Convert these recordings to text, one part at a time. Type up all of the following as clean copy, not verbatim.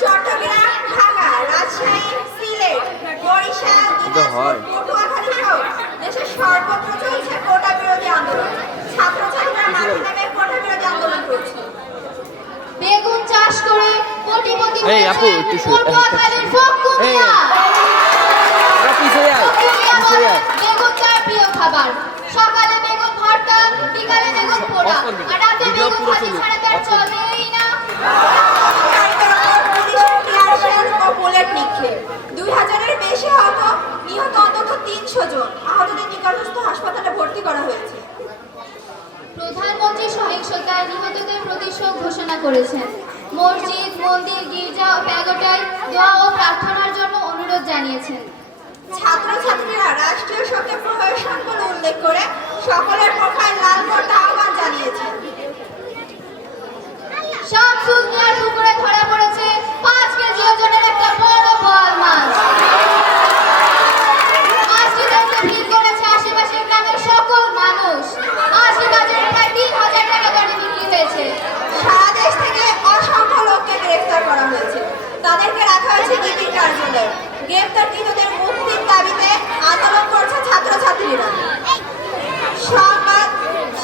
চট্টগ্রাম, ঢাকা, রাজশাহী, সিলেট, বরিশাল, পটুয়াখালী সহ দেশের সর্বত্র চলছে কোটা বিরোধী আন্দোলন। ছাত্রছাত্রীরা মাঠে নেমে কোটা বিরোধী আন্দোলন করছে। বেগুন চাষ করে কোটিপতি পটুয়াখালীর ফক্কু মিয়া। বেগুন তার প্রিয় খাবার। সকালে বেগুন ভর্তা, বিকালে বেগুন পোড়া, আর রাতে বেগুন ভাজি ছাড়া তার চলেই না। বুলেট নিক্ষেপ 2000-এর বেশি আহত, নিহত অন্তত 300 জন। আহতদের নিকটস্থ হাসপাতালে ভর্তি করা হয়েছে। প্রধানমন্ত্রী সহিংসতায় নিহতদের প্রতি শোক ঘোষণা করেছেন। মসজিদ, মন্দির, গির্জা ও প্যাগোডায় দোয়া ও প্রার্থনার জন্য অনুরোধ জানিয়েছেন। ছাত্রছাত্রীরা রাষ্ট্রীয় শোকের প্রহসন বলে উল্লেখ করে সকলের পক্ষে লাল পর্দা আহ্বান জানিয়েছেন। শামসুল মিয়ার পুকুরে ধরা পড়েছে 5 কেজি ওজনের একটা বড় বোয়াল মাছ। মাছটি দেখতে ভিড় করেছে আশেপাশের গ্রামের সকল মানুষ। 80 বাজারে প্রায় 3000 টাকা দরে বিক্রি হয়েছে। সারা দেশ থেকে অসংখ্য লোককে গ্রেফতার করা হয়েছে। তাদেরকে রাখা হয়েছে ডিবির কার্যালয়ে। গ্রেফতারকৃতদের মুক্তির দাবিতে আন্দোলন করছে ছাত্রছাত্রীরা। সংবাদ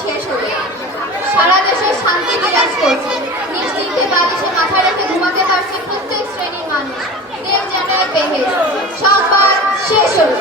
শেষ হলো। সারা দেশে শান্তি বিরাজ করছে। নিশ্চিন্তে বালিশে মাথা রেখে ঘুমাতে পারছে প্রত্যেক শ্রেণীর মানুষ। দেশ যেন বেহেশত। সংবাদ শেষ হলো।